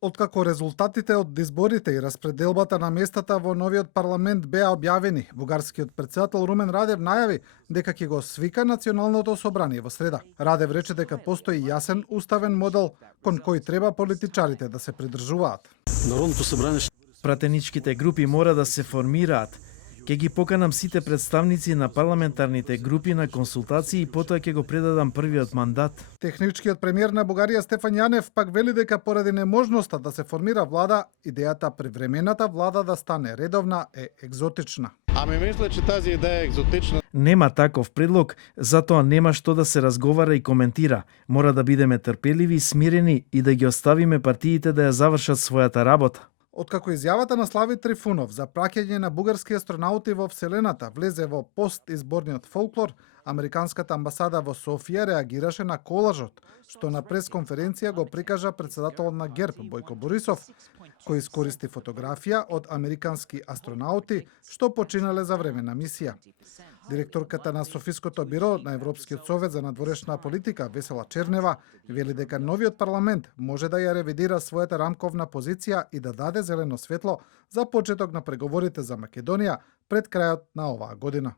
Откако резултатите од изборите и распределбата на местата во новиот парламент беа објавени, бугарскиот претседател Румен Радев најави дека ќе го свика националното собрание во среда. Радев рече дека постои јасен уставен модел кон кој треба политичарите да се придржуваат. Народното собрание Пратеничките групи мора да се формираат. Ќе ги поканам сите представници на парламентарните групи на консултации и потоа ќе го предадам првиот мандат. Техничкиот премиер на Бугарија Стефан Јанев пак вели дека поради неможноста да се формира влада, идејата привремената влада да стане редовна е екзотична. Ами мисля, че тази идея е екзотична. Нема таков предлог, затоа нема што да се разговара и коментира. Мора да бидеме трпеливи и смирени и да ги оставиме партиите да ја завршат својата работа. Откако изјавата на Слави Трифунов за праќање на бугарски астронаути во Вселената влезе во постизборниот фолклор, Американската амбасада во Софија реагираше на колажот, што на пресконференција го прикажа председателот на ГЕРБ Бојко Борисов, кој искористи фотографија од американски астронаути што починале за време на мисија. Директорката на Софиското биро на Европскиот совет за надворешна политика Весела Чернева вели дека новиот парламент може да ја ревидира својата рамковна позиција и да даде зелено светло за почеток на преговорите за Македонија пред крајот на оваа година.